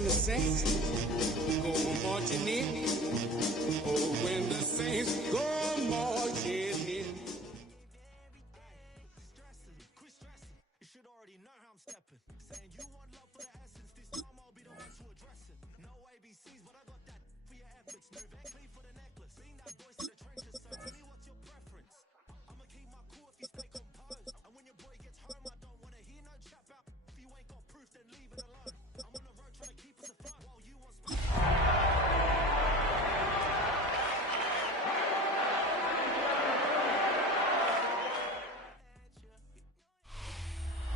when the saints go marching in. Oh, when the saints go marching in. Quit stressing. You should already know how I'm stepping. Saying you want love for the essence. This time I'll be the one to address it. No ABCs, but I got that for your ethics. No Van Cleef for the necklace. Seen that voice in the trenches, so tell me what's your preference. I'ma keep my cool if you stay composed. And when your boy gets home, I don't wanna hear no chat about if you ain't got proof, then leave it alone. I'm on the road trying to keep us afloat while you want space.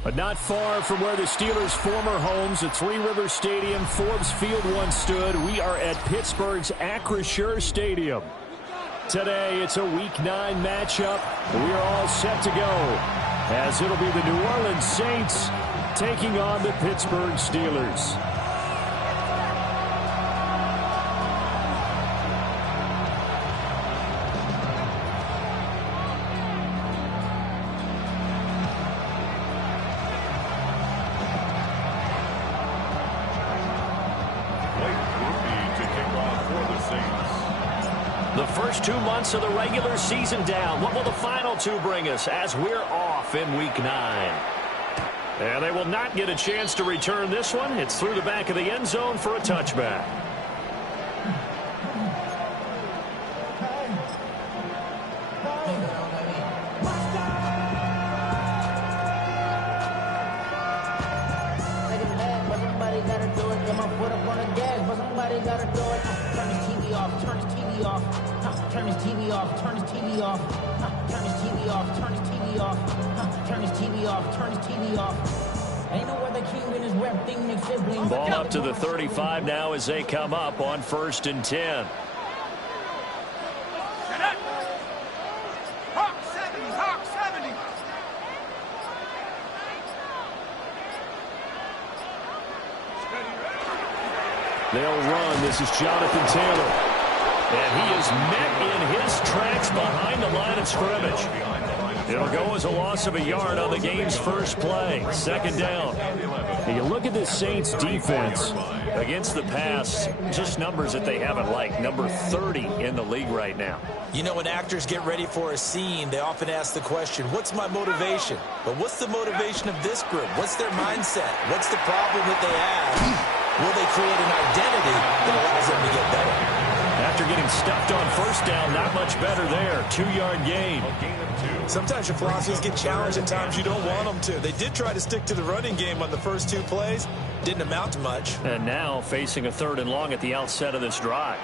But not far from where the Steelers' former homes at Three Rivers Stadium, Forbes Field once stood, we are at Pittsburgh's Acrisure Stadium. Today, it's a Week 9 matchup. We are all set to go, as it'll be the New Orleans Saints taking on the Pittsburgh Steelers. The first 2 months of the regular season down. What will the final 2 bring us as we're off in Week 9? And they will not get a chance to return this one. It's through the back of the end zone for a touchback. Turn his TV off, turn his TV off, turn his TV off, turn his TV off, turn his TV off, turn his TV off. Ain't no other king than his rep thing makes siblings. Ball up to the 35 now as they come up on 1st and 10. Hawk 70. They'll run. This is Jonathan Taylor. And he is met in his tracks behind the line of scrimmage. It'll go as a loss of a yard on the game's first play. 2nd down. And you look at this Saints defense against the pass, just numbers that they haven't liked. Number 30 in the league right now. You know, when actors get ready for a scene, they often ask the question, what's my motivation? But what's the motivation of this group? What's their mindset? What's the problem that they have? Will they create an identity that allows them to get better? After getting stuffed on 1st down, not much better there. 2-yard gain. Sometimes your philosophies get challenged at times you don't want them to. They did try to stick to the running game on the first 2 plays. Didn't amount to much. And now facing a 3rd and long at the outset of this drive.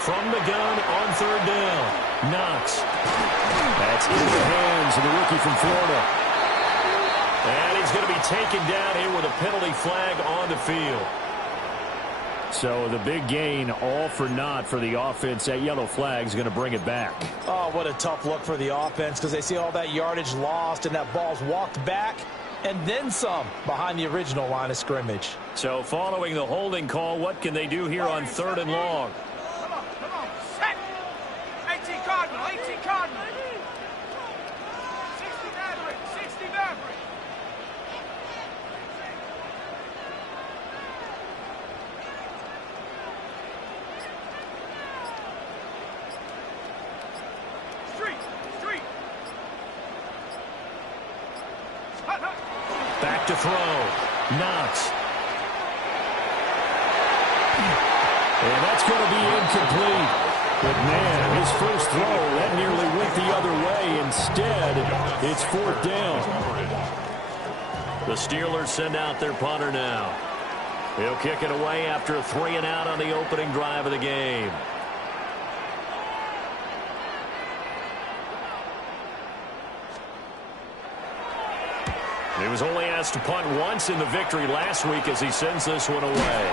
From the gun on 3rd down, Knox. That's in the hands of the rookie from Florida. And he's going to be taken down here with a penalty flag on the field. So the big gain, all for naught for the offense. That yellow flag is going to bring it back. Oh, what a tough look for the offense, because they see all that yardage lost and that ball's walked back and then some behind the original line of scrimmage. So following the holding call, what can they do here on 3rd and long? Come on. Set. 18 Cardinal. 60 Maverick. Street. Back to throw. Knox. And that's going to be incomplete. But, man, his first throw, that nearly went the other way. Instead, it's 4th down. The Steelers send out their punter now. He'll kick it away after a 3-and-out on the opening drive of the game. He was only asked to punt once in the victory last week as he sends this one away.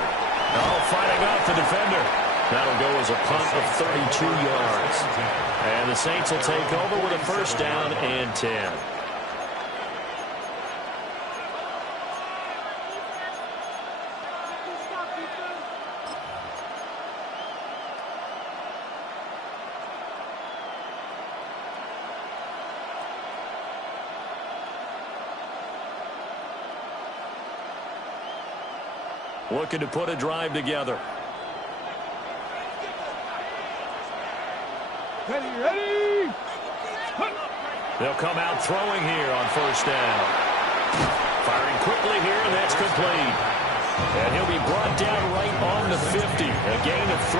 Oh, fighting off the defender. That'll go as a punt of 32 yards. And the Saints will take over with a 1st down and 10. looking to put a drive together. Ready. They'll come out throwing here on first down. Firing quickly here, and that's complete. And he'll be brought down right on the 50. A gain of 3.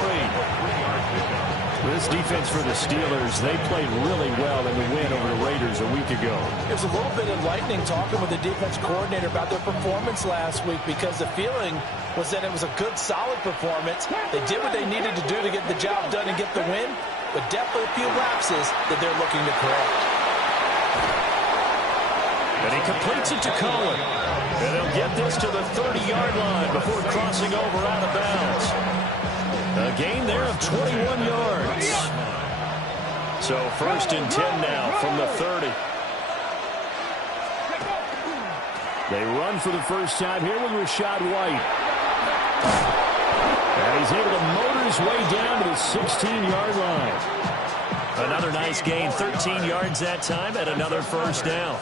This defense for the Steelers, they played really well in the win over the Raiders a week ago. It was a little bit enlightening talking with the defense coordinator about their performance last week, because the feeling was that it was a good, solid performance. They did what they needed to do to get the job done and get the win, but definitely a few lapses that they're looking to correct. And he completes it to Cohen. And he'll get this to the 30-yard line before crossing over out of bounds. A gain there of 21 yards. So 1st and 10 now from the 30. They run for the first time here with Rachaad White. And he's able to motor his way down to the 16-yard line. Another nice gain, 13 yards that time, and another first down.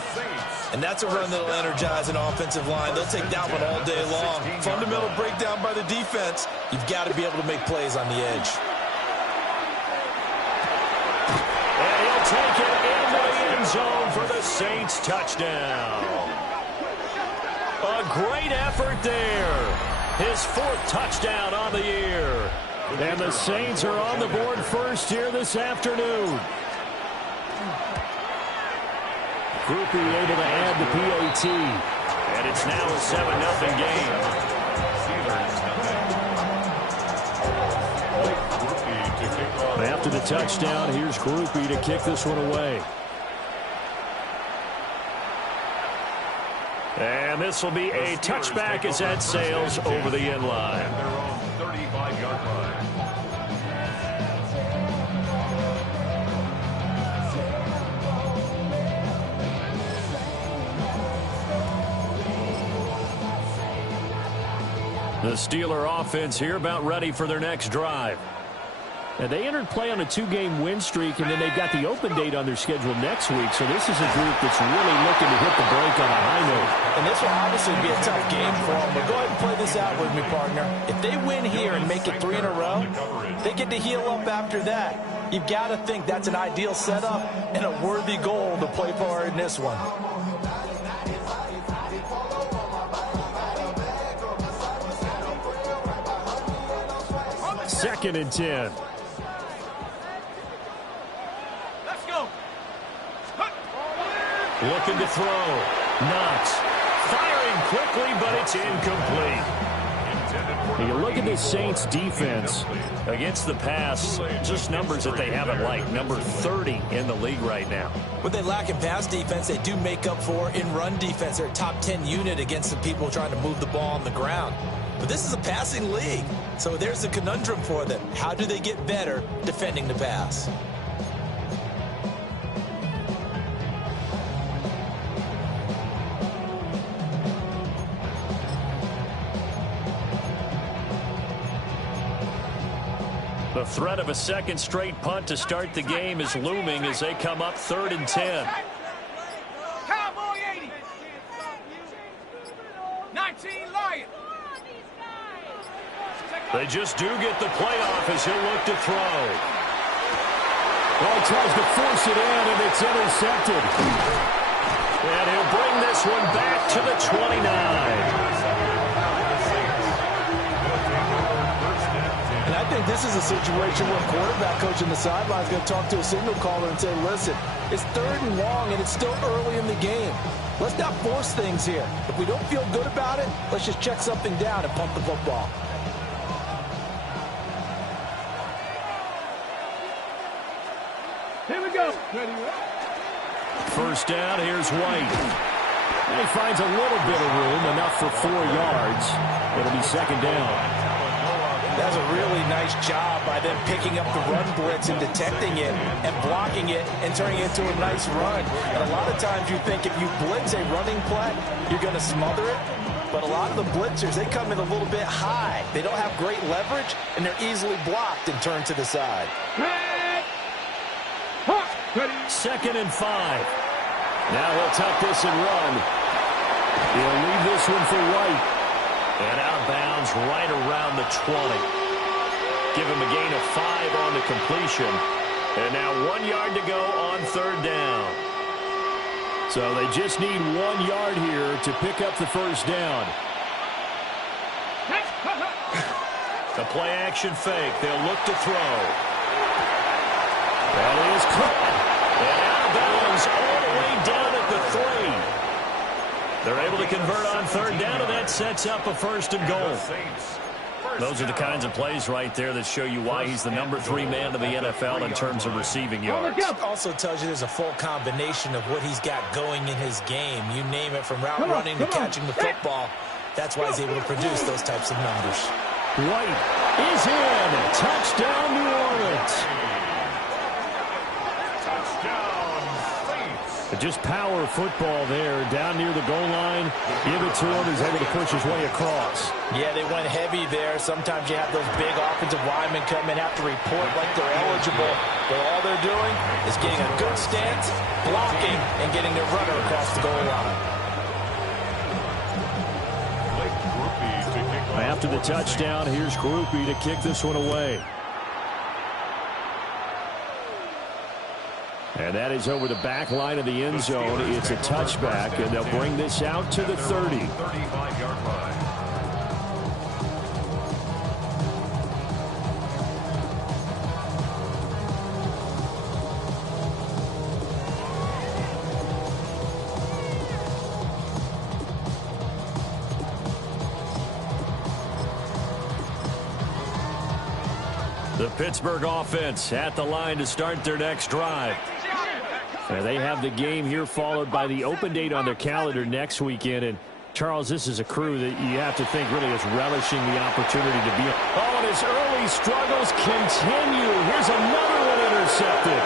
And that's a run that'll energize an offensive line. They'll take that one all day long. Fundamental breakdown by the defense. You've got to be able to make plays on the edge. And he'll take it into the end zone for the Saints touchdown. A great effort there. His 4th touchdown on the year. And the Saints are on the board first here this afternoon. Grupe able to add the PAT. And it's now a 7-0 game. After the touchdown, here's Grupe to kick this one away. And this will be a touchback as that sails over the end line. Their own 35-yard line. The Steeler offense here about ready for their next drive. And they entered play on a 2-game win streak, and then they've got the open date on their schedule next week. So this is a group that's really looking to hit the break on a high note. And this will obviously be a tough game for them. But go ahead and play this out with me, partner. If they win here and make it 3 in a row, they get to heal up after that. You've got to think that's an ideal setup and a worthy goal to play for in this one. 2nd and 10. Let's go. Looking to throw. Knox. Firing quickly, but it's incomplete. You look at the Saints defense against the pass, just numbers that they haven't liked. Number 30 in the league right now. What they lack in pass defense, they do make up for in run defense. They're a top 10 unit against the people trying to move the ball on the ground. But this is a passing league, so there's a conundrum for them. How do they get better defending the pass? The threat of a second straight punt to start the game is looming as they come up 3rd and 10. Cowboy 80. 19 Lion. They just do get the playoff as he'll look to throw. Well, he tries to force it in, and it's intercepted. And he'll bring this one back to the 29. And I think this is a situation where a quarterback coach on the sideline is going to talk to a signal caller and say, listen, it's 3rd and long, and it's still early in the game. Let's not force things here. If we don't feel good about it, let's just check something down and pump the football. Here we go. Ready. First down, here's White. And he finds a little bit of room, enough for 4 yards. It'll be 2nd down. That's a really nice job by them picking up the run blitz and detecting it and blocking it and turning it into a nice run. And a lot of times you think if you blitz a running play, you're going to smother it. But a lot of the blitzers, they come in a little bit high. They don't have great leverage, and they're easily blocked and turned to the side. 2nd and 5. Now he'll tuck this and run. He'll leave this one for White. And out of bounds right around the 20. Give him a gain of 5 on the completion. And now 1 yard to go on third down. So they just need 1 yard here to pick up the first down. The play action fake. They'll look to throw. That is caught. And out of bounds all the way down at the 3. They're able to convert on third down, and that sets up a first and goal. Those are the kinds of plays right there that show you why he's the number 3 man in the NFL in terms of receiving yards. It also tells you there's a full combination of what he's got going in his game. You name it, from route running to catching the football. That's why he's able to produce those types of numbers. White is in. Touchdown, New Orleans. Just power football there, down near the goal line. Give it to him. He's able to push his way across. Yeah, they went heavy there. Sometimes you have those big offensive linemen come in, have to report like they're eligible. But all they're doing is getting a good stance, blocking, and getting their runner across the goal line. After the touchdown, here's Grupe to kick this one away. And that is over the back line of the end zone. It's a touchback, and they'll bring this out to the 30. 35-yard line. The Pittsburgh offense at the line to start their next drive. They have the game here followed by the open date on their calendar next weekend. And, Charles, this is a crew that you have to think really is relishing the opportunity to be. Oh, and his early struggles continue. Here's another one intercepted.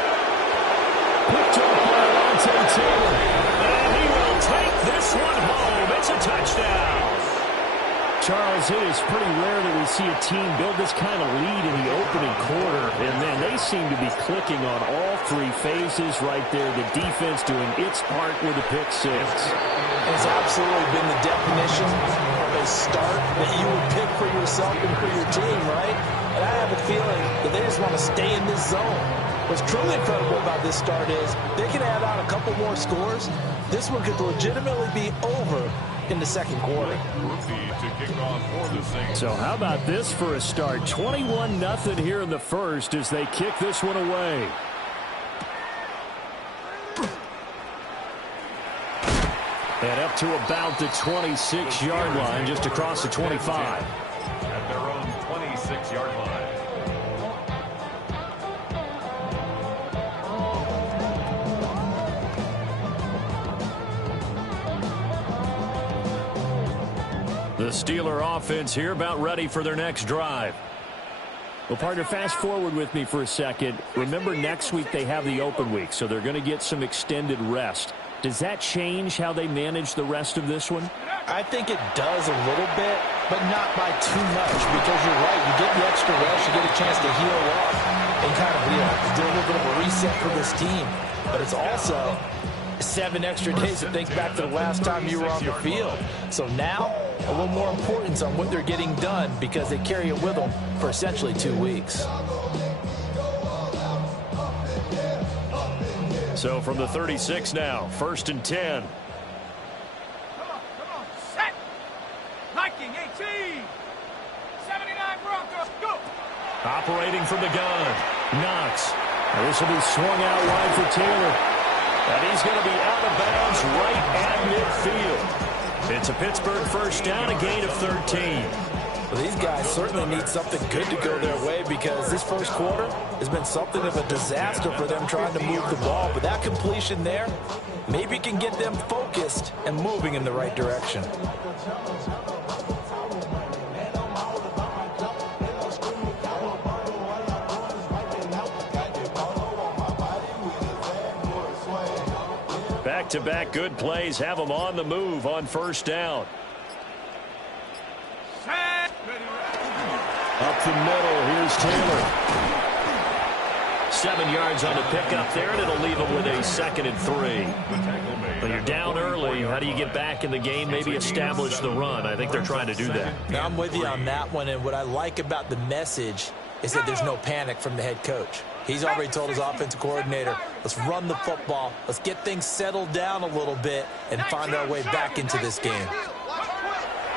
Picked up by Alontae Taylor. And he will take this one home. It's a touchdown. Charles, it is pretty rare that we see a team build this kind of lead in the opening quarter, and then they seem to be clicking on all 3 phases right there. The defense doing its part with a pick 6. It's absolutely been the definition of a start that you would pick for yourself and for your team, right? And I have a feeling that they just want to stay in this zone. What's truly incredible about this start is they can add on a couple more scores. This one could legitimately be over in the second quarter. So how about this for a start? 21-0 here in the first as they kick this one away. And up to about the 26-yard line, just across the 25. At their own 26-yard line. The Steeler offense here about ready for their next drive. Well, partner, fast forward with me for a second. Remember, next week they have the open week, so they're going to get some extended rest. Does that change how they manage the rest of this one? I think it does a little bit, but not by too much, because you're right. You get the extra rest, you get a chance to heal up and kind of do a little bit of a reset for this team. But it's also 7 extra days to think back to the last time you were on the field. So now, a little more importance on what they're getting done because they carry it with them for essentially 2 weeks. So from the 36 now, 1st and 10. Come on, set. Liking 18. 79 Broncos, go. Operating from the gun, Knox. Now this will be swung out wide for Taylor. And he's going to be out of bounds right at midfield. It's a Pittsburgh first down, a gain of 13. Well, these guys certainly need something good to go their way because this first quarter has been something of a disaster for them trying to move the ball. But that completion there maybe can get them focused and moving in the right direction. Back-to-back good plays have them on the move on first down. Up the middle, here's Taylor. 7 yards on the pickup there, and it'll leave them with a 2nd and 3. But you're down early. how do you get back in the game, maybe establish the run? I think they're trying to do that. Now, I'm with you on that one, and what I like about the message is that there's no panic from the head coach. He's already told his offensive coordinator, let's run the football, let's get things settled down a little bit and find our way back into this game.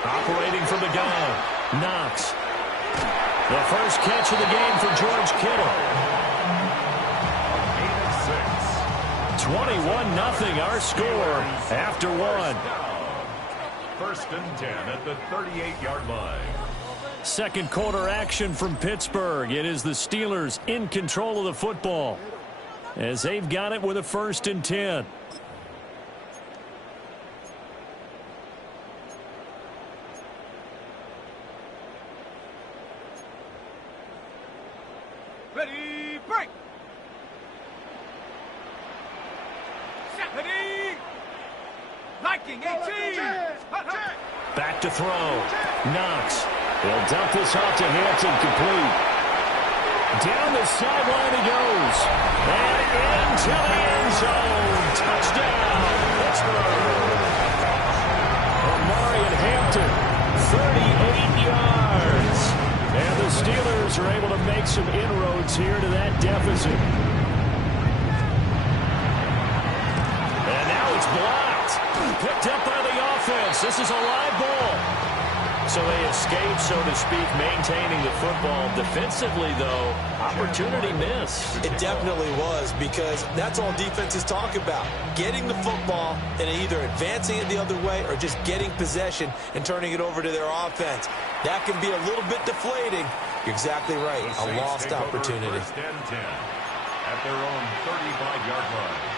Operating from the gun, Knox. The first catch of the game for George Kittle. 21-0 our score after one. First and 10 at the 38-yard line. Second quarter action from Pittsburgh. It is the Steelers in control of the football as they've got it with a 1st and 10. Ready, break. Set. Ready. Liking 18. Back to throw. Knox. He'll dump this off to Hampton, complete. Down the sideline he goes. And into the end zone. Touchdown, Pittsburgh. Omarion Hampton, 38 yards. And the Steelers are able to make some inroads here to that deficit. And now it's blocked. Picked up by the offense. This is a live ball. So they escape, so to speak, maintaining the football. Defensively, though, opportunity missed. It definitely was, because that's all defenses talk about. Getting the football and either advancing it the other way or just getting possession and turning it over to their offense. That can be a little bit deflating. You're exactly right. A lost opportunity. First and 10 at their own 35-yard line.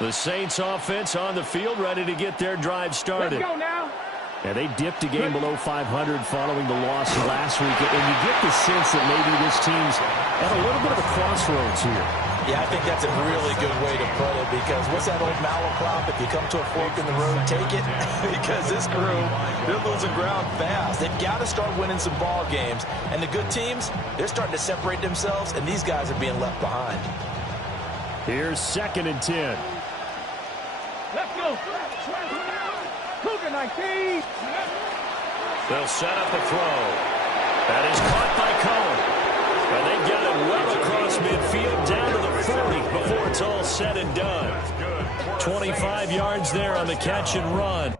The Saints offense on the field, ready to get their drive started. Let's go now. Yeah, they dipped a game below 500 following the loss last week, and you get the sense that maybe this team's at a little bit of a crossroads here. Yeah, I think that's a really good way to put it, because what's that old malaprop? If you come to a fork in the road, take it. Because this crew, they're losing ground fast. They've got to start winning some ball games. And the good teams, they're starting to separate themselves, and these guys are being left behind. Here's 2nd and 10. Let's go. Cougar 19. They'll set up a throw. That is caught by Cohen. And they get it well across midfield down to the 40 before it's all said and done. 25 yards there on the catch and run.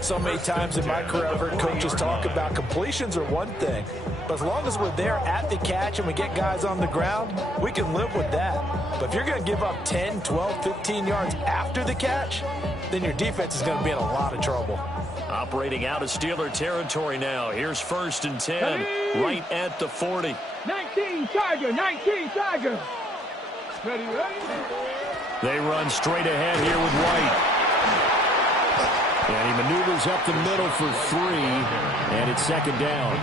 So many times in my career, I've heard coaches talk about completions are one thing, but as long as we're there at the catch and we get guys on the ground, we can live with that. But if you're going to give up 10, 12, 15 yards after the catch, then your defense is going to be in a lot of trouble. Operating out of Steeler territory now. Here's 1st and 10, right at the 40. 19 Tiger, 19 Tiger. Ready, ready? They run straight ahead here with White. And he maneuvers up the middle for 3, and it's 2nd down.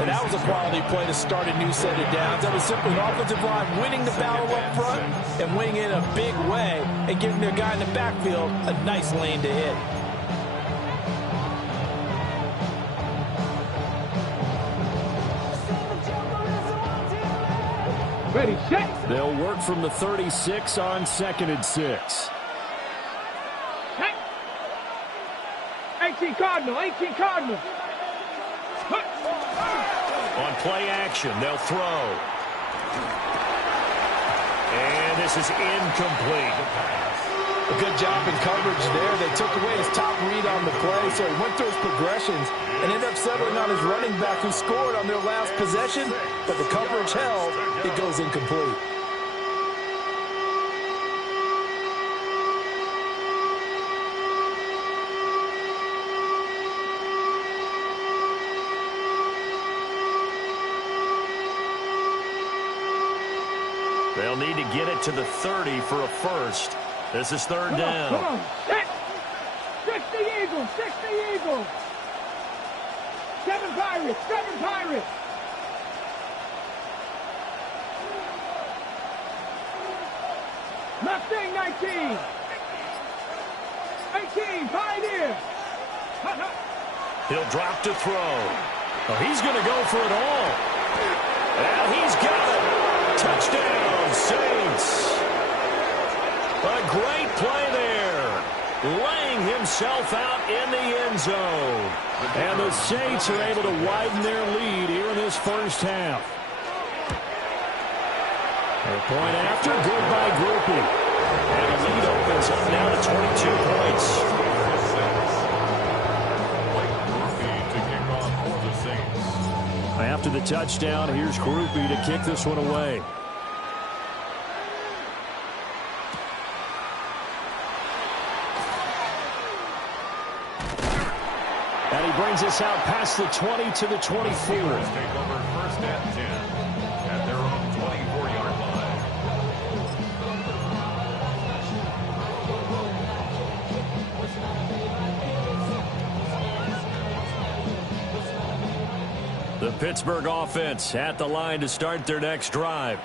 And that was a quality play to start a new set of downs. That was simply an offensive line winning the battle up front and winning it in a big way and giving their guy in the backfield a nice lane to hit. Ready, set. They'll work from the 36 on 2nd and 6. 18 Cardinal, 18 Cardinal. On play action, they'll throw. And this is incomplete. A good job in coverage there. They took away his top read on the play, so he went through his progressions and ended up settling on his running back who scored on their last possession, but the coverage held. It goes incomplete. They'll need to get it to the 30 for a first. This is 3rd down. Come on, set. 60 Eagles, 60 Eagles. 7 Pirates, 7 Pirates. Mustang 19. 18, Pioneer. He'll drop to throw. Oh, he's going to go for it all. And he's got it. Touchdown, Saints. A great play there. Laying himself out in the end zone. And the Saints are able to widen their lead here in this first half. A point after, good by Grupe. And the lead opens up now to 22 points. After the touchdown, here's Grupe to kick this one away. And he brings us out past the 20 to the 24. Take over 1st and 10 at their own 24-yard line. The Pittsburgh offense at the line to start their next drive.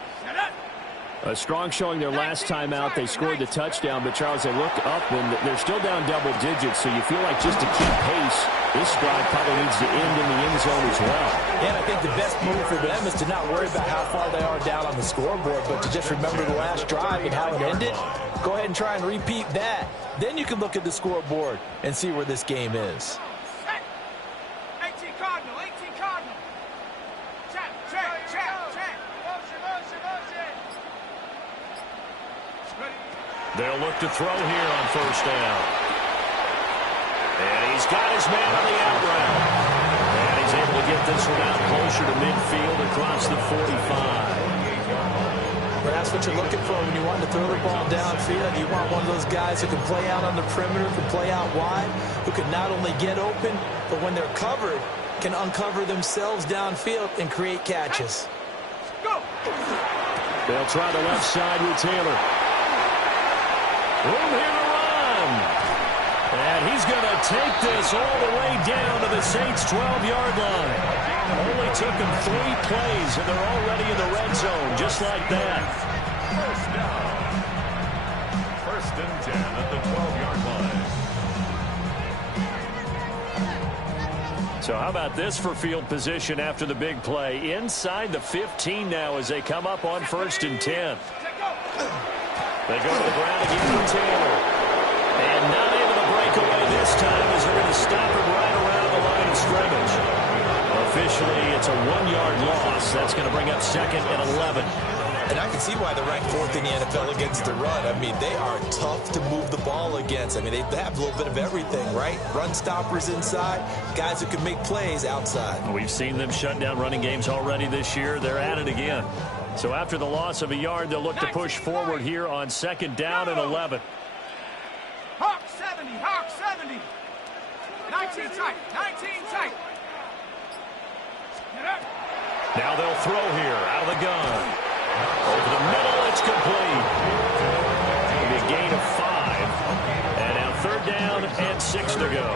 A strong showing their last time out. They scored the touchdown, but Charles, they look up and they're still down double digits, so you feel like just to keep pace, this drive probably needs to end in the end zone as well. And I think the best move for them is to not worry about how far they are down on the scoreboard, but to just remember the last drive and how it ended. Go ahead and try and repeat that. Then you can look at the scoreboard and see where this game is. 18 Cardinal, 18 Cardinal. Check. They'll look to throw here on 1st down. And he's got his man on the out route. And he's able to get this one out closer to midfield across the 45. But that's what you're looking for when you want to throw the ball downfield. You want one of those guys who can play out on the perimeter, can play out wide, who can not only get open, but when they're covered, can uncover themselves downfield and create catches. Go! They'll try the left side with Taylor. Room here to run. And he's going to take this all the way down to the Saints' 12-yard line. Only took him 3 plays, and they're already in the red zone, just like that. 1st down. 1st and 10 at the 12-yard line. So how about this for field position after the big play? Inside the 15 now as they come up on 1st and 10. They go to the ground again with Taylor. And not able to break away this time as they're going to stop him right around the line of scrimmage. Officially, it's a 1-yard loss. That's going to bring up 2nd and 11. And I can see why they're ranked 4th in the NFL against the run. I mean, they are tough to move the ball against. I mean, they have a little bit of everything, right? Run stoppers inside, guys who can make plays outside. We've seen them shut down running games already this year. They're at it again. So after the loss of a yard, they'll look to push forward here on 2nd down and 11. Hawk 70, Hawk 70. 19 tight, 19 tight. Get up. Now they'll throw here out of the gun. Over the middle, it's complete. It'll be a gain of 5. And now 3rd down and 6 to go.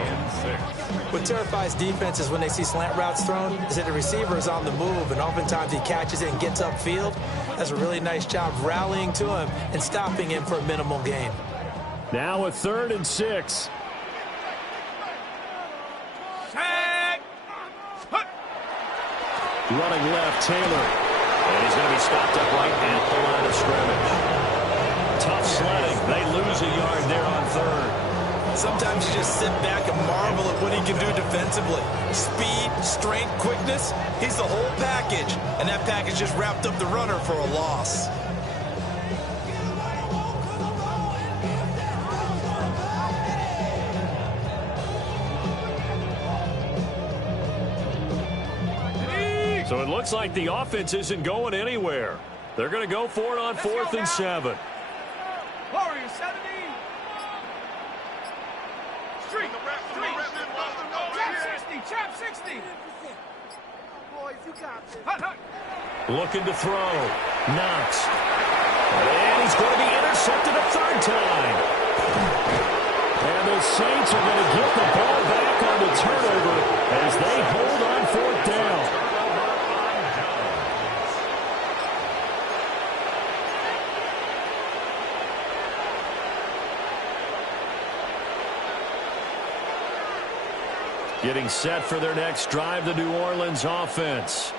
What terrifies defenses when they see slant routes thrown is that the receiver is on the move, and oftentimes he catches it and gets upfield. Does a really nice job rallying to him and stopping him for a minimal gain. Now a 3rd and 6. Running left, Taylor. And he's going to be stopped up right at the line of scrimmage. Tough sledding. They lose a yard there on 3rd. Sometimes you just sit back and marvel at what he can do defensively. Speed, strength, quickness. He's the whole package. And that package just wrapped up the runner for a loss. So it looks like the offense isn't going anywhere. They're going to go for it on 4th and 7. Warrior 70. Street. Chap 60. Boys, you got this. Looking to throw. Knox. And he's going to be intercepted a 3rd time. And the Saints are going to get the ball back on the turnover as they hold on 4th down. Getting set for their next drive, the New Orleans offense.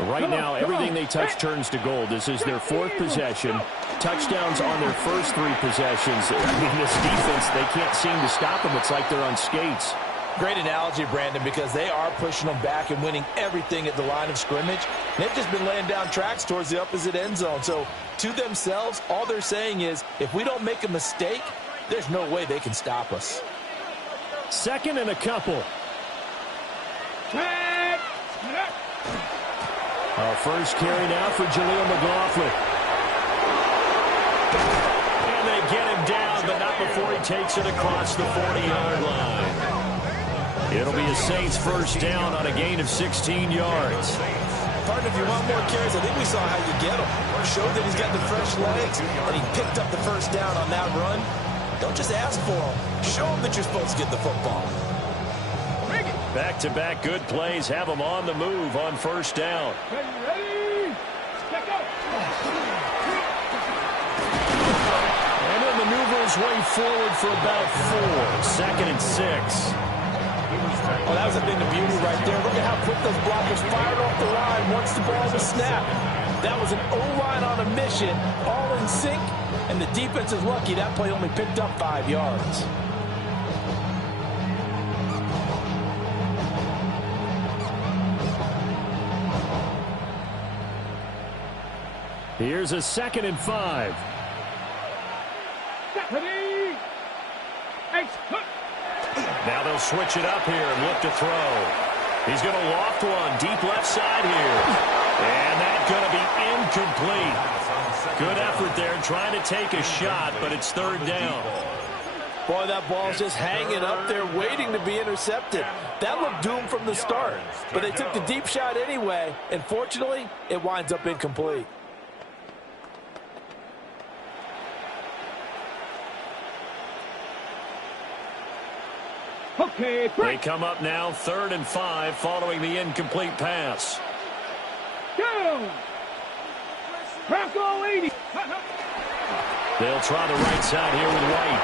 Right now, everything they touch turns to gold. This is their 4th possession. Touchdowns on their first 3 possessions. I mean, this defense, they can't seem to stop them. It's like they're on skates. Great analogy, Brandon, because they are pushing them back and winning everything at the line of scrimmage. They've just been laying down tracks towards the opposite end zone. So, to themselves, all they're saying is, if we don't make a mistake, there's no way they can stop us. 2nd and a couple. Our first carry now for Jaleel McLaughlin. And they get him down, but not before he takes it across the 40-yard line. It'll be a Saints first down on a gain of 16 yards. Partner, if you want more carries, I think we saw how you get him. Showed that he's got the fresh legs, and he picked up the first down on that run. Don't just ask for him. Show him that you're supposed to get the football. Back-to-back good plays have him on the move on first down. Ready? Check out. And he'll maneuver his way forward for about 4. 2nd and 6. Oh, that was a thing of beauty right there. Look at how quick those blockers fired off the line once the ball was snapped. That was an O-line on a mission, all in sync, and the defense is lucky that play only picked up 5 yards. Here's a 2nd and 5. Now they'll switch it up here and look to throw. He's going to loft one deep left side here. And that's going to be incomplete. Good effort there trying to take a shot, but it's 3rd down. Boy, that ball's just hanging up there waiting to be intercepted. That looked doomed from the start. But they took the deep shot anyway, and fortunately, it winds up incomplete. Okay, they come up now 3rd and 5 following the incomplete pass. Down. Bronco 80. They'll try the right side here with White.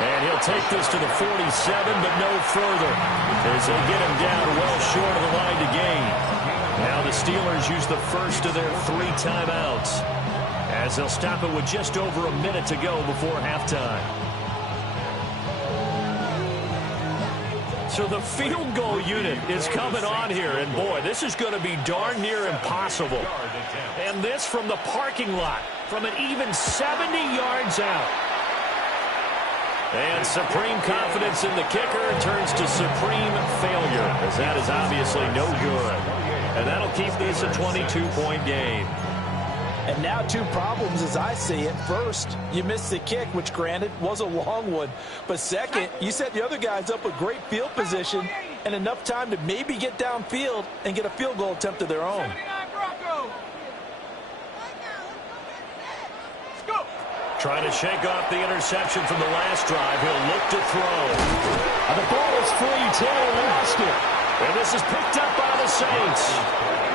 And he'll take this to the 47, but no further as they get him down well short of the line to gain. Now the Steelers use the first of their 3 timeouts as they'll stop it with just over a minute to go before halftime. So the field goal unit is coming on here, and boy, this is going to be darn near impossible. And this from the parking lot, from an even 70 yards out. And supreme confidence in the kicker turns to supreme failure, as that is obviously no good. And that'll keep this a 22-point game. And now 2 problems as I see it. First, you missed the kick, which granted was a long one. But second, you set the other guys up with great field position and enough time to maybe get downfield and get a field goal attempt of their own. Trying to shake off the interception from the last drive. He'll look to throw. And the ball is free. Taylor lost it. And this is picked up by the Saints.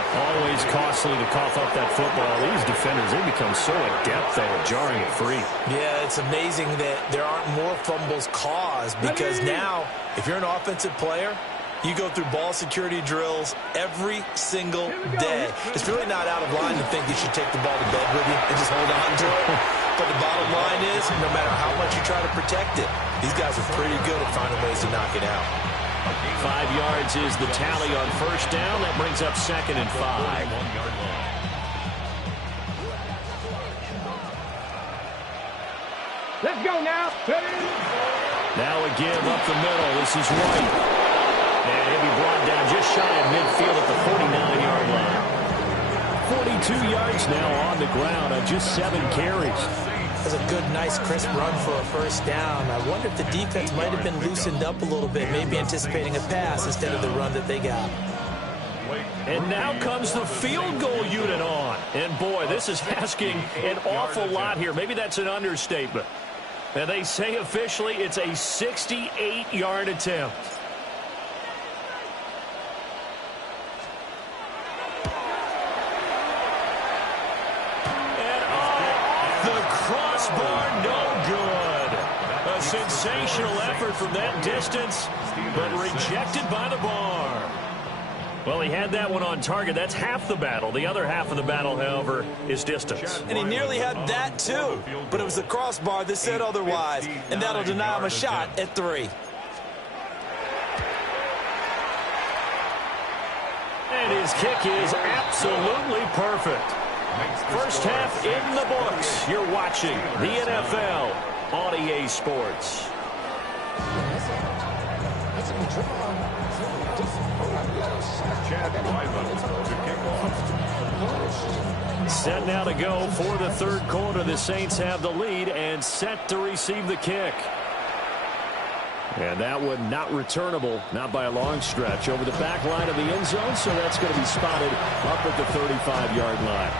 Always costly to cough up that football. These defenders, they become so adept, though, at jarring it free. Yeah, it's amazing that there aren't more fumbles caused, because now, if you're an offensive player, you go through ball security drills every single day. It's really not out of line to think you should take the ball to bed with you and just hold on to it. But the bottom line is, no matter how much you try to protect it, these guys are pretty good at finding ways to knock it out. 5 yards is the tally on first down. That brings up 2nd and 5. Let's go now. Now a give up the middle. This is White. And he'll be brought down just shy of midfield at the 49-yard line. 42 yards now on the ground on just 7 carries. That's a good, nice, crisp run for a first down. I wonder if the defense might have been loosened up a little bit, maybe anticipating a pass instead of the run that they got. And now comes the field goal unit on. And, boy, this is asking an awful lot here. Maybe that's an understatement. And they say officially it's a 68-yard attempt. Crossbar, no good. A sensational effort from that distance, but rejected by the bar. Well, he had that one on target. That's half the battle. The other half of the battle, however, is distance. And he nearly had that, too. But it was the crossbar that said otherwise, and that'll deny him a shot at 3. And his kick is absolutely perfect. First half in the books. You're watching the NFL on EA Sports. Set now to go for the third quarter. The Saints have the lead and set to receive the kick. And that one not returnable, not by a long stretch, over the back line of the end zone, so that's going to be spotted up at the 35-yard line.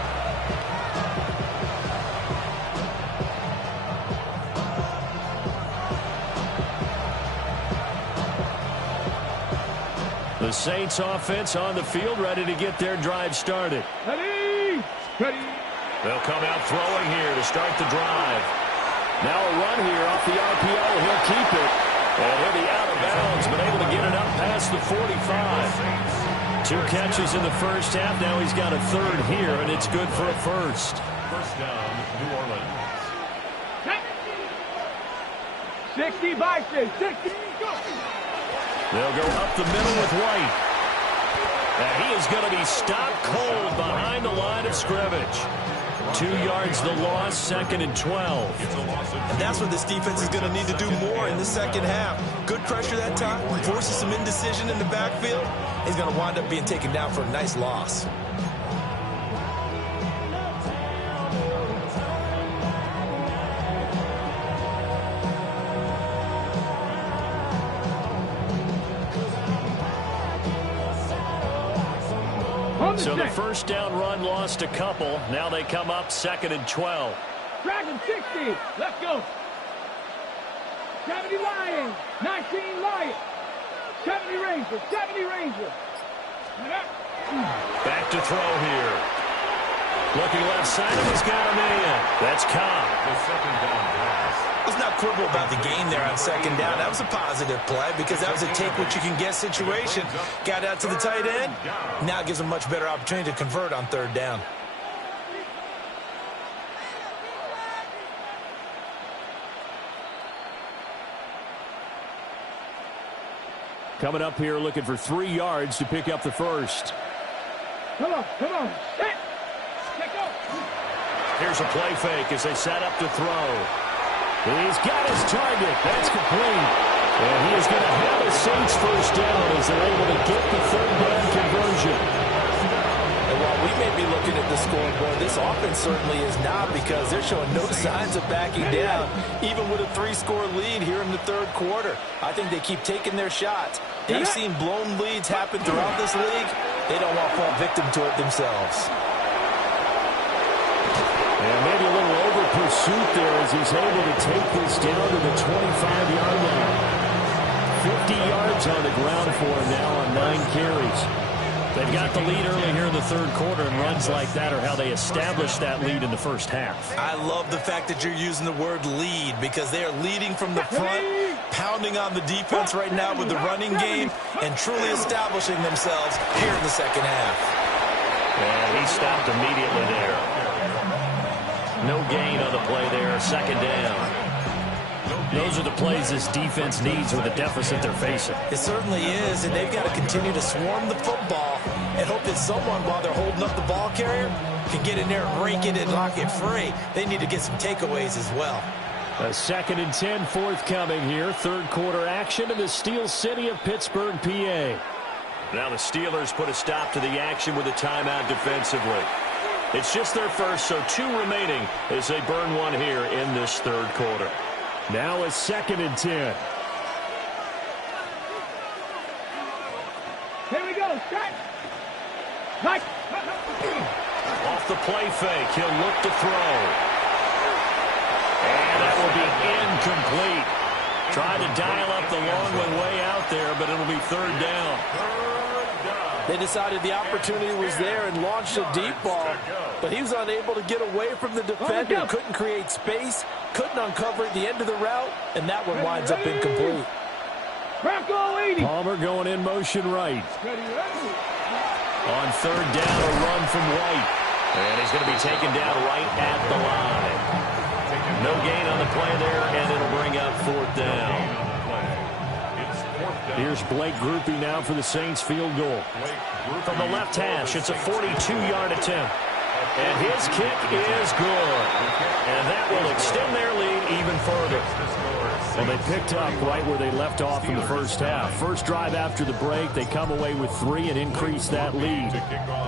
The Saints offense on the field, ready to get their drive started. Ready. They'll come out throwing here to start the drive. Now a run here off the RPO. He'll keep it. And he'll be out of bounds, but able to get it up past the 45. 2 catches in the first half. Now he's got a third here, and it's good for a first. First down, New Orleans. 60 by 60. Go. They'll go up the middle with White. And he is going to be stopped cold behind the line of scrimmage. 2 yards the loss, 2nd and 12. And that's what this defense is going to need to do more in the second half. Good pressure that time, forces some indecision in the backfield. He's going to wind up being taken down for a nice loss. So the first down run lost a couple. Now they come up 2nd and 12. Dragon 60. Let's go. 70 Lions. 19 Lions. 70 Rangers. 70 Rangers. Back to throw here. Looking left side of he's got him in. That's Cobb. The second down pass. Let's not quibble about the game there on second down. That was a positive play because that was a take-what-you-can-get situation. Got out to the tight end. Now gives him a much better opportunity to convert on third down. Coming up here looking for 3 yards to pick up the first. Come on. Set. Take off. Here's a play fake as they set up to throw. He's got his target. That's complete. And he is going to have a Saints first down as they're able to get the third down conversion. And while we may be looking at the scoreboard, this offense certainly is not, because they're showing no signs of backing down, even with a 3-score lead here in the third quarter. I think they keep taking their shots. They've seen blown leads happen throughout this league. They don't want to fall victim to it themselves. And maybe a little over pursuit there as he's able to take this down to the 25-yard line. 50 yards on the ground for him now on 9 carries. They've got the lead early here in the third quarter, and runs like that are how they established that lead in the first half. I love the fact that you're using the word lead, because they are leading from the front, pounding on the defense right now with the running game, and truly establishing themselves here in the second half. And he stopped immediately there. No gain on the play there, second down. Those are the plays this defense needs with the deficit they're facing. It certainly is, and they've got to continue to swarm the football and hope that someone, while they're holding up the ball carrier, can get in there and rake it and lock it free. They need to get some takeaways as well. A 2nd and 10 forthcoming here. Third quarter action in the Steel City of Pittsburgh, PA. Now the Steelers put a stop to the action with a timeout defensively. It's just their first, so 2 remaining as they burn one here in this third quarter. Now a 2nd and 10. Here we go. Start. Nice. Off the play fake, he'll look to throw. And that will be incomplete. Tried to dial up the long one way out there, but it'll be third down. They decided the opportunity was there and launched a deep ball, but he was unable to get away from the defender, couldn't create space, couldn't uncover at the end of the route, and that one winds up incomplete. Palmer going in motion right. On third down, a run from White. And he's going to be taken down right at the line. No gain on the play there, and it'll bring up fourth down. Here's Blake Grupe now for the Saints field goal. From the left hash, it's a 42-yard attempt. And his kick is good. And that will extend their lead even further. Well, they picked up right where they left off in the first half. First drive after the break, they come away with 3 and increase that lead.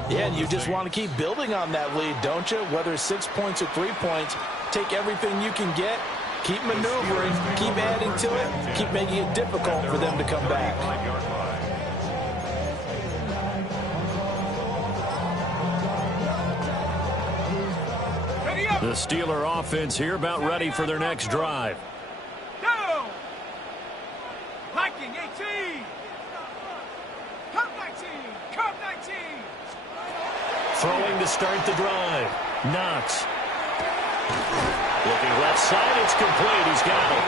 Yeah, and you just want to keep building on that lead, don't you? Whether it's 6 points or 3 points, take everything you can get. Keep maneuvering, keep adding to it, keep making it difficult for them to come back. The Steeler offense here about ready for their next drive. Go! Viking 18! Cup 19! Cup 19! Throwing to start the drive. Knox. Looking left side, it's complete. He's got it.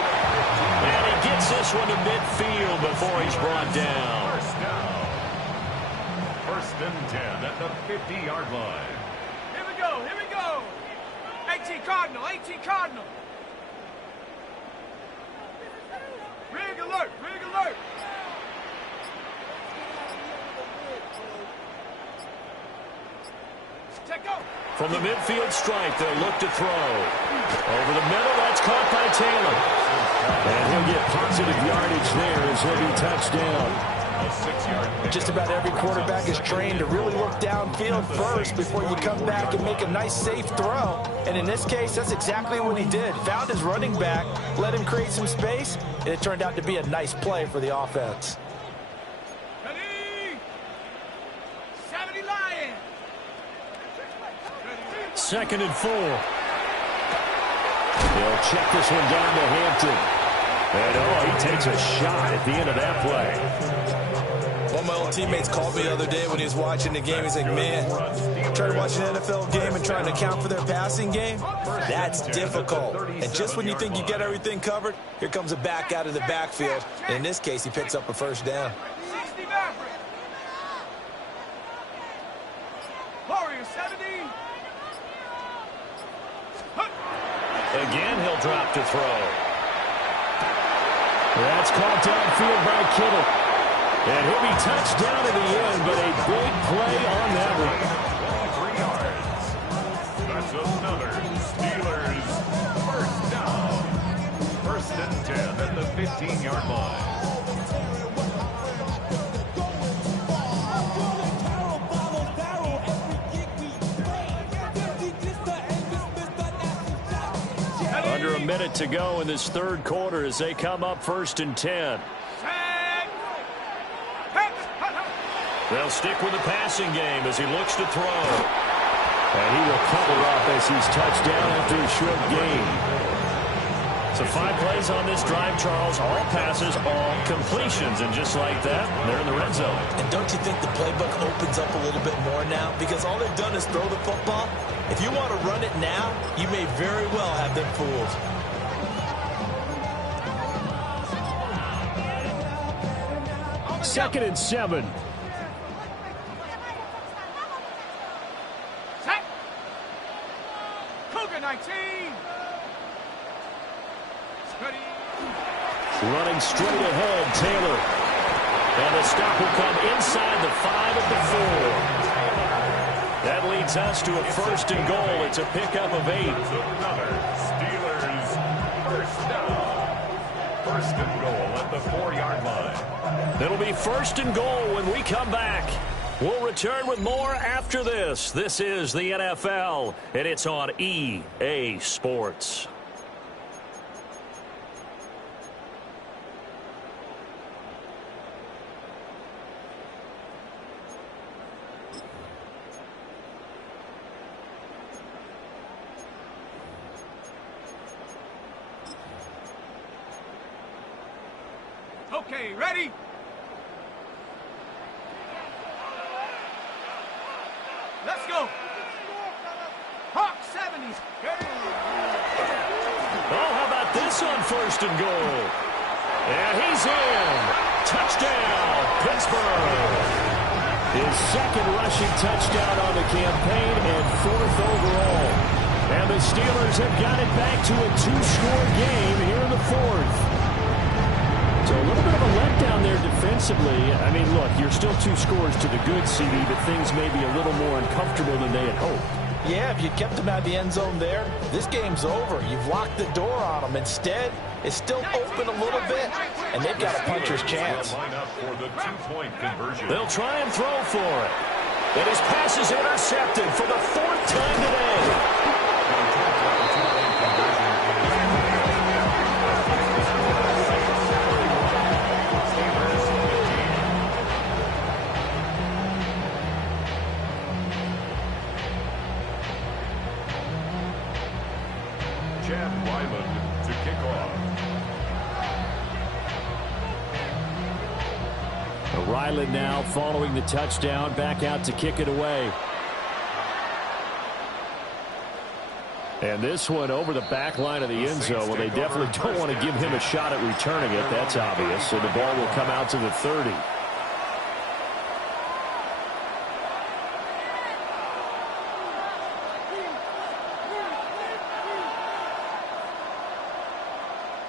And he gets this one to midfield before he's brought down. First and 10 at the 50-yard line. Here we go, here we go! 18 Cardinal, 18 Cardinal! Rig alert, rig alert! Check go! From the midfield stripe, they'll look to throw. Over the middle, that's caught by Taylor. And he'll get positive yardage there as he'll be touched down. Just about every quarterback is trained to really look downfield first before you come back and make a nice, safe throw. And in this case, that's exactly what he did. Found his running back, let him create some space, and it turned out to be a nice play for the offense. Ready? 70 Lions! 2nd and 4. He'll check this one down to Hampton. And he takes a shot at the end of that play. One of my old teammates called me the other day when he was watching the game. He's like, man, trying to watch an NFL game and trying to account for their passing game, that's difficult. And just when you think you get everything covered, here comes a back out of the backfield. And in this case, he picks up a first down. 60 Maverick! Warrior 70! Again, he'll drop to throw. That's caught downfield by Kittle. And he'll be touched down in the end, but a big play on that one. 3 yards. That's another Steelers first down. 1st and 10 at the 15-yard line. Under a minute to go in this 3rd quarter as they come up 1st and 10. They'll stick with the passing game as he looks to throw. And he will cover up as he's touched down after a short gain. So 5 plays on this drive, Charles. All passes, all completions. And just like that, they're in the red zone. And don't you think the playbook opens up a little bit more now? Because all they've done is throw the football. If you want to run it now, you may very well have them fooled. Second and 7. Set. Cougar 19. Steady. Running straight ahead, Taylor. And the stop will come inside the 5 of the 4. That leads us to a 1st and goal. It's a pickup of 8. Another Steelers first down. 1st and goal at the 4-yard line. It'll be 1st and goal when we come back. We'll return with more after this. This is the NFL, and it's on EA Sports. Okay, ready? Let's go. Hawk 70. Oh, how about this on 1st and goal? And he's in. Touchdown, Pittsburgh. His 2nd rushing touchdown on the campaign and 4th overall. And the Steelers have got it back to a 2-score game here in the 4th. So a little bit of a letdown there defensively. I mean, look, you're still 2 scores to the good, CD, but things may be a little more uncomfortable than they had hoped. Yeah, if you kept them out of the end zone there, this game's over. You've locked the door on them. Instead, it's still open a little bit, and they've got a puncher's chance. Line up for the 2-point conversion. They'll try and throw for it. And his pass is intercepted for the 4th time today. Ryland now following the touchdown, back out to kick it away. And this one over the back line of the end zone. Well, they definitely don't want to give him a shot at returning it. That's obvious. So the ball will come out to the 30.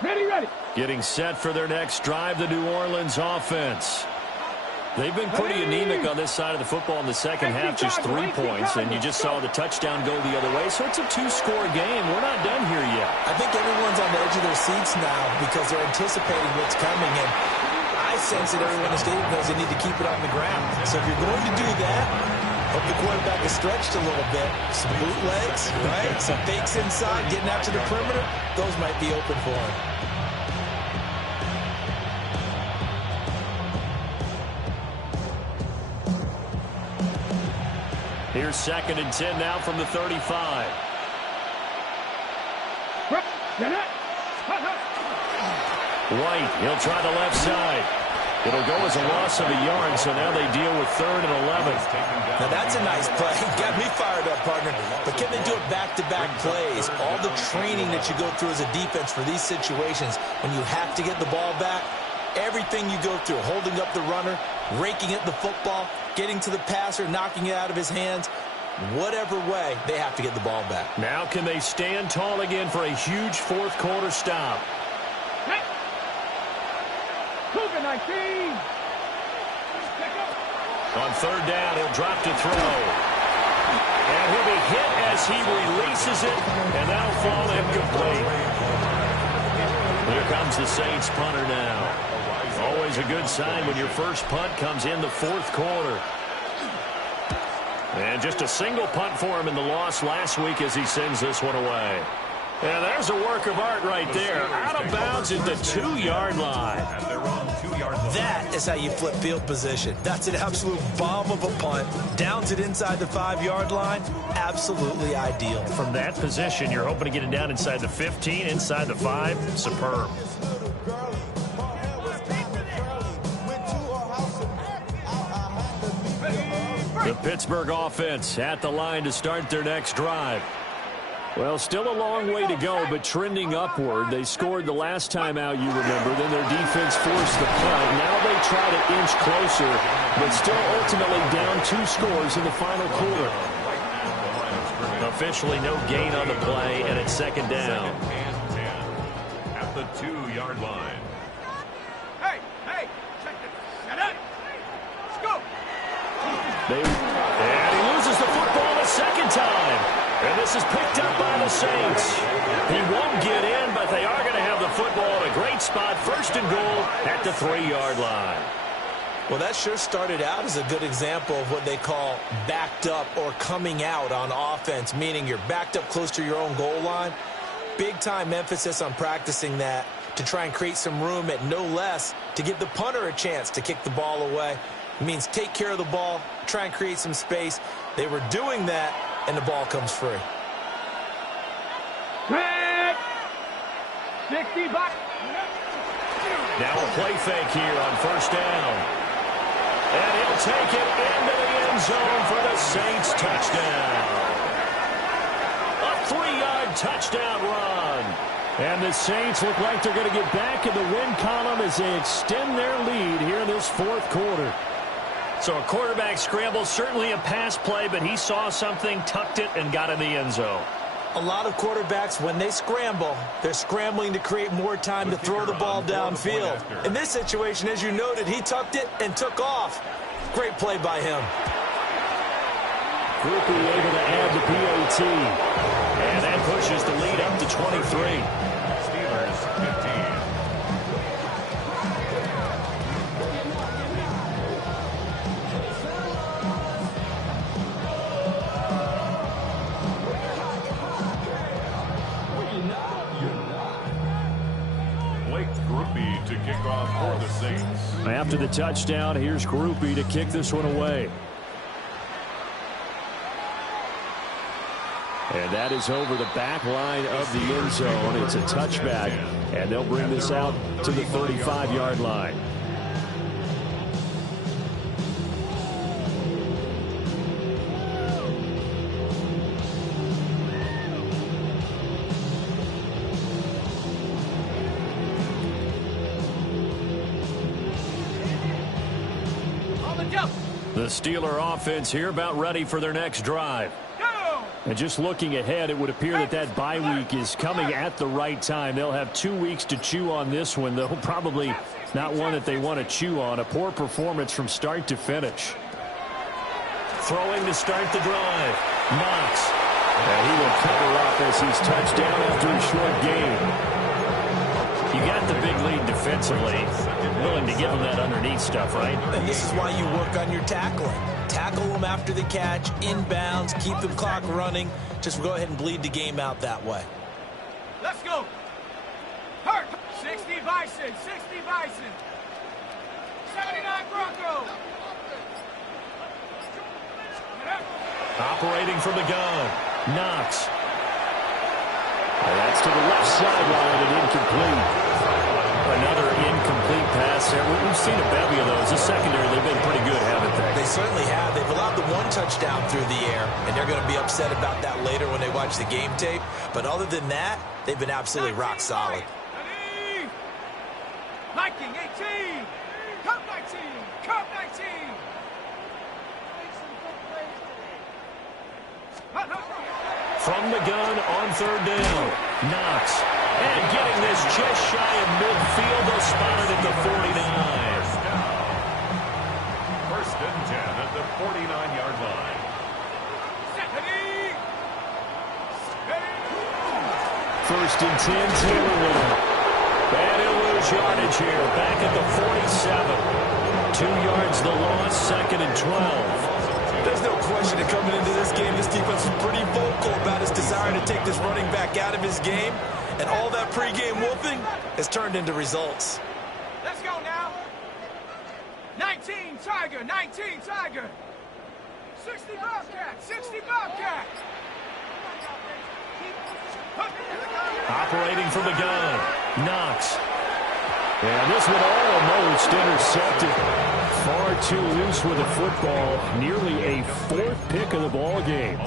Ready. Getting set for their next drive, the New Orleans offense. They've been pretty anemic on this side of the football in the second half, just 3 points, and you just saw the touchdown go the other way. So it's a 2-score game. We're not done here yet. I think everyone's on the edge of their seats now because they're anticipating what's coming, and I sense that everyone in the stadium knows they need to keep it on the ground. So if you're going to do that, hope the quarterback is stretched a little bit. Some bootlegs, right? Some fakes inside, getting out to the perimeter. Those might be open for him. Here's 2nd and 10 now from the 35. White, he'll try the left side. It'll go as a loss of a yard, so now they deal with 3rd and 11. Now that's a nice play. Got me fired up, partner. But can they do it back-to-back plays? All the training that you go through as a defense for these situations, when you have to get the ball back, everything you go through, holding up the runner, raking at the football, getting to the passer, knocking it out of his hands, whatever way, they have to get the ball back. Now can they stand tall again for a huge 4th quarter stop? Cougar 19. On third down, he'll drop to throw. And he'll be hit as he releases it, and that'll fall incomplete. Here comes the Saints punter now. Always a good sign when your first punt comes in the fourth quarter. And just a single punt for him in the loss last week as he sends this one away. And there's a work of art right there. Out of bounds at the 2-yard line. That is how you flip field position. That's an absolute bomb of a punt. Downs it inside the 5-yard line. Absolutely ideal. From that position, you're hoping to get it down inside the 15, inside the 5. Superb. The Pittsburgh offense at the line to start their next drive. Well, still a long way to go, but trending upward. They scored the last time out, you remember. Then their defense forced the punt. Now they try to inch closer, but still ultimately down 2 scores in the final quarter. Officially no gain on the play, and it's second down. At the 2-yard line. Hey, check this. Shut up. Let's go. And he loses the football a second time. And this is picked up by the Saints. He won't get in, but they are going to have the football in a great spot. First and goal at the 3-yard line. Well, that sure started out as a good example of what they call backed up or coming out on offense, meaning you're backed up close to your own goal line. Big-time emphasis on practicing that to try and create some room at no less to give the punter a chance to kick the ball away. It means take care of the ball, try and create some space. They were doing that, and the ball comes free. 60 back. Now a play fake here on first down. And he'll take it into the end zone for the Saints touchdown. A 3-yard touchdown run. And the Saints look like they're going to get back in the win column as they extend their lead here in this fourth quarter. So a quarterback scramble, certainly a pass play, but he saw something, tucked it, and got in the end zone. A lot of quarterbacks, when they scramble, they're scrambling to create more time to throw the ball downfield. In this situation, as you noted, he tucked it and took off. Great play by him. Grupe able to add the PAT. And that pushes the lead up to 23. Steelers 15. Grupe to kick off for the Saints. After the touchdown, here's Grupe to kick this one away. And that is over the back line of the end zone. It's a touchback, and they'll bring this out to the 35-yard line. The Steeler offense here about ready for their next drive. And just looking ahead, it would appear that that bye week is coming at the right time. They'll have 2 weeks to chew on this one, though probably not one that they want to chew on. A poor performance from start to finish. Throwing to start the drive. Knox. And he will cover up as he's touched down after a short gain. You got the big lead defensively. Willing to give them that underneath stuff, right? And this is why you work on your tackling. Tackle them after the catch, inbounds, keep the clock running. Just go ahead and bleed the game out that way. Let's go. Hurt. 60 Bison. 60 Bison. 79 Broncos. Operating from the gun. Knox. And that's to the left sideline and incomplete. Another incomplete pass there. We've seen a bevy of those. The secondary, they've been pretty good, haven't they? They certainly have. They've allowed the 1 touchdown through the air, and they're going to be upset about that later when they watch the game tape. But other than that, they've been absolutely rock solid. 19, 18. Come 19. Come 19. From the gun on third down. Knox. And getting this just shy of midfield. They'll spot it at the 49. 10, Taylor with it. And he'll lose yardage here. Back at the 47. 2 yards the loss, 2nd and 12. There's no question that coming into this game, this defense was pretty vocal about its desire to take this running back out of his game. And all that pregame wolfing has turned into results. Let's go now. 19 Tiger, 19 Tiger. 60 Bobcat, 60 Bobcat. Operating from the gun. Knox. And this one almost intercepted. Far too loose with the football. Nearly a 4th pick of the ball game.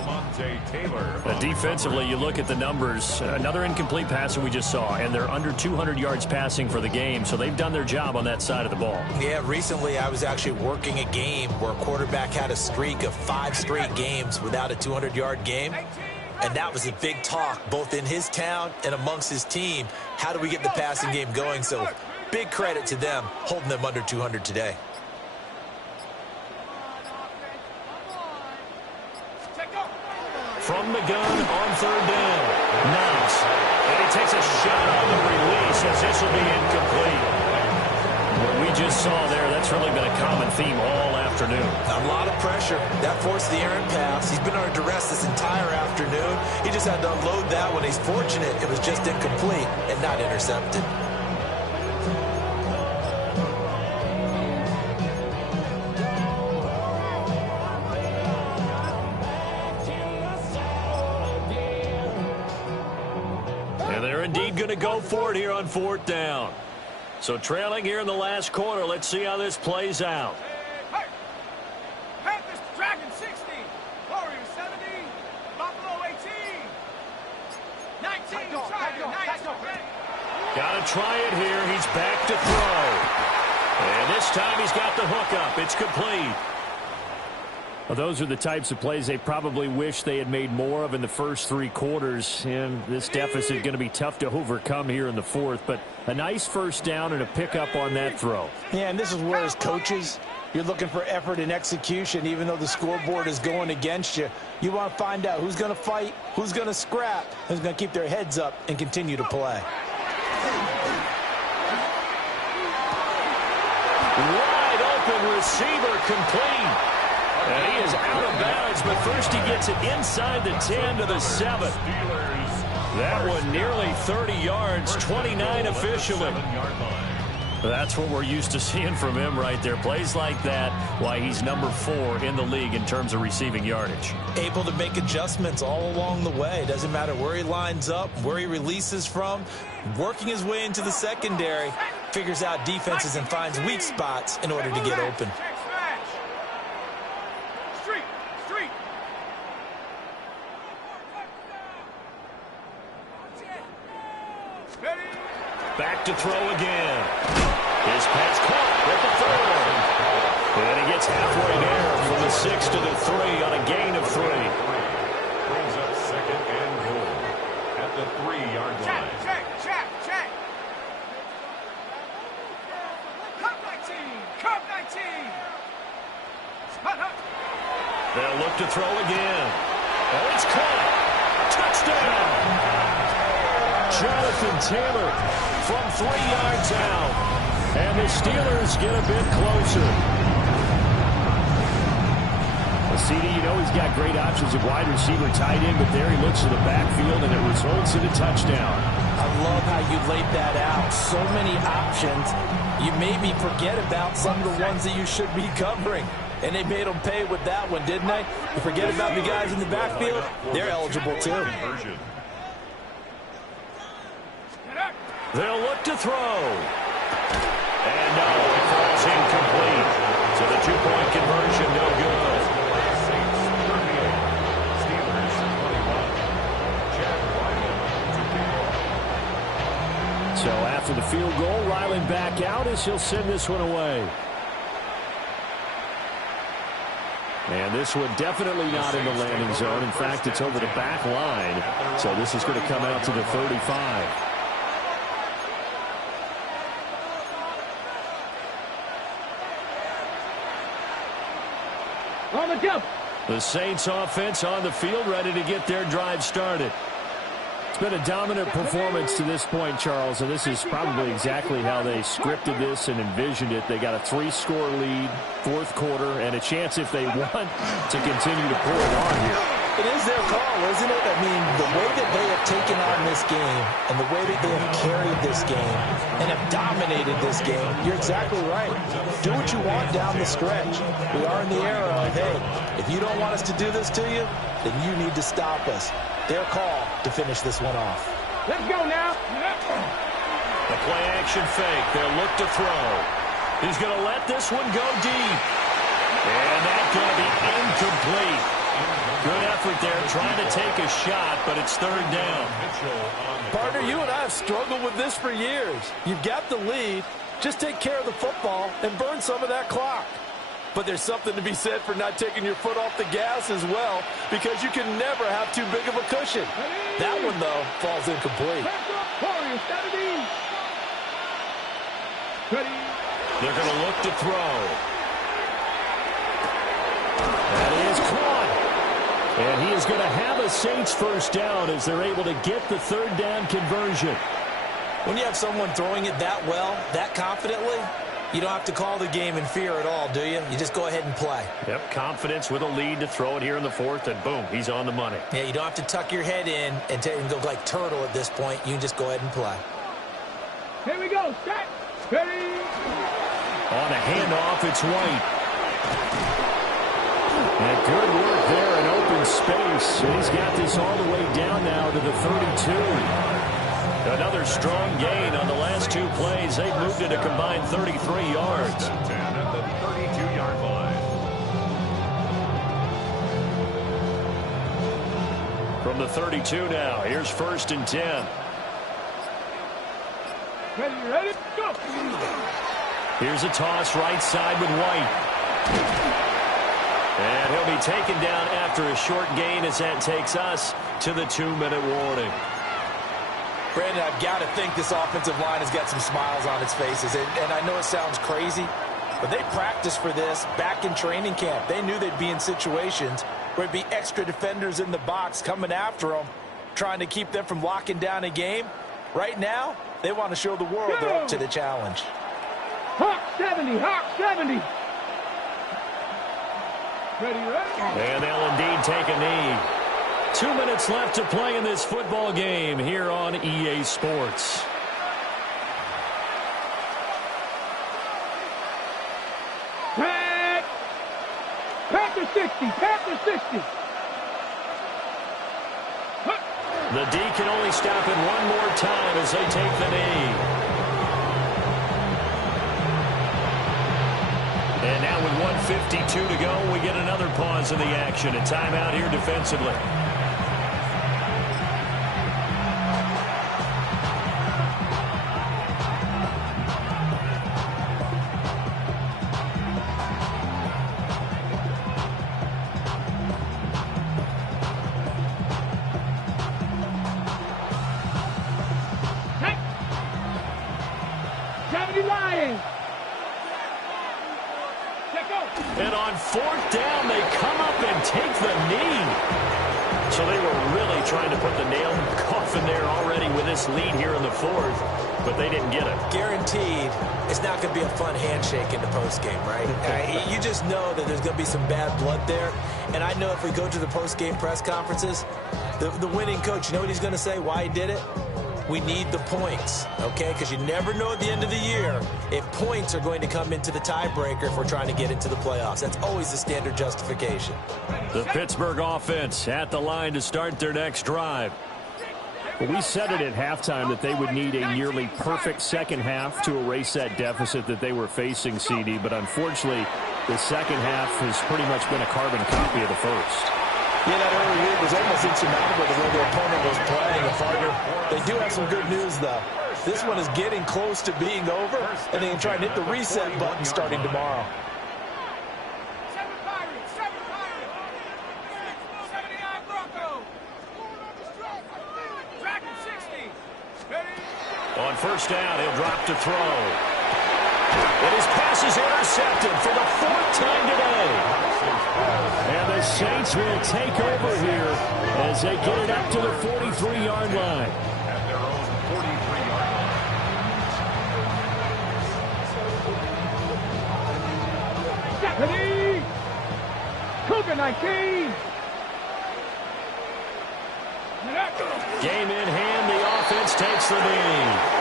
Defensively, you look at the numbers. Another incomplete passer we just saw, and they're under 200 yards passing for the game, so they've done their job on that side of the ball. Yeah, recently I was actually working a game where a quarterback had a streak of 5 straight games without a 200-yard game. And that was a big talk, both in his town and amongst his team. How do we get the passing game going? So big credit to them, holding them under 200 today. From the gun on 3rd down. Knox. And he takes a shot on the release as this will be incomplete. What we just saw there, that's really been a common theme all afternoon. A lot of pressure. That forced the errant pass. He's been under duress this entire afternoon. He just had to unload that one. He's fortunate it was just incomplete and not intercepted. And they're indeed going to go for it here on 4th down. So trailing here in the last quarter. Let's see how this plays out. Hey! Panthers, Dragon 60. Warriors 70. Buffalo 18. 19, Tiger, 19. Got to try it here. He's back to throw. And this time he's got the hook up. It's complete. Well, those are the types of plays they probably wish they had made more of in the first 3 quarters. And this deficit going to be tough to overcome here in the 4th. But a nice first down and a pickup on that throw. Yeah, and this is where as coaches, you're looking for effort and execution. Even though the scoreboard is going against you, you want to find out who's going to fight, who's going to scrap, who's going to keep their heads up and continue to play. Wide open receiver complete. And he is out of bounds, but first he gets it inside the 10 to the 7. That one nearly 30 yards, 29 officially. That's what we're used to seeing from him right there. Plays like that, why he's number 4 in the league in terms of receiving yardage. Able to make adjustments all along the way. Doesn't matter where he lines up, where he releases from. Working his way into the secondary, figures out defenses and finds weak spots in order to get open. Back to throw again. His pass caught at the 4. And he gets halfway there from the 6 to the 3 on a gain of 3. Brings up 2nd and goal at the 3-yard line. Check. Cup 19. They'll look to throw again. Oh, it's caught. Touchdown. Jonathan Taylor from 3 yards out. And the Steelers get a bit closer. Well, CD, you know he's got great options at wide receiver, tight end, but there he looks to the backfield, and it results in a touchdown. I love how you laid that out. So many options. You made me forget about some of the ones that you should be covering. And they made them pay with that one, didn't they? You forget about the guys in the backfield. They're eligible, too. They'll look to throw. And no, it falls incomplete. So the 2-point conversion, no good. Steelers 21. Chad Ryland. So after the field goal, Ryland back out as he'll send this one away. And this one definitely not in the landing zone. In fact, it's over the back line. So this is going to come out to the 35. On the jump. The Saints offense on the field, ready to get their drive started. It's been a dominant performance to this point, Charles, and this is probably exactly how they scripted this and envisioned it. They got a 3-score lead, fourth quarter, and a chance if they want to continue to pull it on here. It is their call, isn't it? I mean, the way that they have taken on this game and the way that they have carried this game and have dominated this game, you're exactly right. Do what you want down the stretch. We are in the era of, hey, if you don't want us to do this to you, then you need to stop us. Their call to finish this one off. Let's go now. The play-action fake. They'll look to throw. He's going to let this one go deep. And that's going to be incomplete. Good effort there, trying to take a shot, but it's third down. Partner, you and I have struggled with this for years. You've got the lead. Just take care of the football and burn some of that clock. But there's something to be said for not taking your foot off the gas as well, because you can never have too big of a cushion. That one, though, falls incomplete. They're going to look to throw. That is caught. And he is going to have a Saints first down as they're able to get the third down conversion. When you have someone throwing it that well, that confidently, you don't have to call the game in fear at all, do you? You just go ahead and play. Yep, confidence with a lead to throw it here in the fourth, and boom, he's on the money. Yeah, you don't have to tuck your head in and go like turtle at this point. You can just go ahead and play. Here we go. Set. Ready. On a handoff, it's White. And good work there in open space. And he's got this all the way down now to the 32. Another strong gain on the last two plays. They've moved it a combined 33 yards. 10 at the 32-yard line. From the 32 now, here's 1st and 10. Ready, go. Here's a toss right side with White. And he'll be taken down after a short gain as that takes us to the 2-minute warning. Brandon, I've got to think this offensive line has got some smiles on its faces. And I know it sounds crazy, but they practiced for this back in training camp. They knew they'd be in situations where it'd be extra defenders in the box coming after them, trying to keep them from locking down a game. Right now, they want to show the world they're up to the challenge. Hawk 70, Hawk 70. Ready. And they'll indeed take a knee. 2 minutes left to play in this football game here on EA Sports. Panther 60, Panther 60. The D can only stop it one more time as they take the knee. And now with 1:52 to go, we get another pause in the action. A timeout here defensively. And on 4th down, they come up and take the knee. So they were really trying to put the nail in the coffin there already with this lead here in the 4th, but they didn't get it. Guaranteed, it's not going to be a fun handshake in the postgame, right? You just know that there's going to be some bad blood there. And I know if we go to the postgame press conferences, the winning coach, you know what he's going to say, why he did it? We need the points, okay? Because you never know at the end of the year if points are going to come into the tiebreaker if we're trying to get into the playoffs. That's always the standard justification. The Pittsburgh offense at the line to start their next drive. Well, we said it at halftime that they would need a nearly perfect second half to erase that deficit that they were facing, CD. But unfortunately, the second half has pretty much been a carbon copy of the first. Yeah, that early lead was almost insurmountable the way their opponent was playing. And partner, they do have some good news, though. This one is getting close to being over, and they can try and hit the reset button starting tomorrow. On 1st down, he'll drop to throw. And his pass is intercepted for the 4th time today. And the Saints will take over here as they get it up to the 43-yard line. At their own 43-yard line. Deputy! Cougar 19! Game in hand, the offense takes the lead.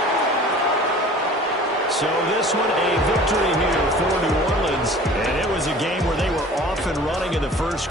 So this one a victory here for New Orleans. And it was a game where they were off and running in the first quarter.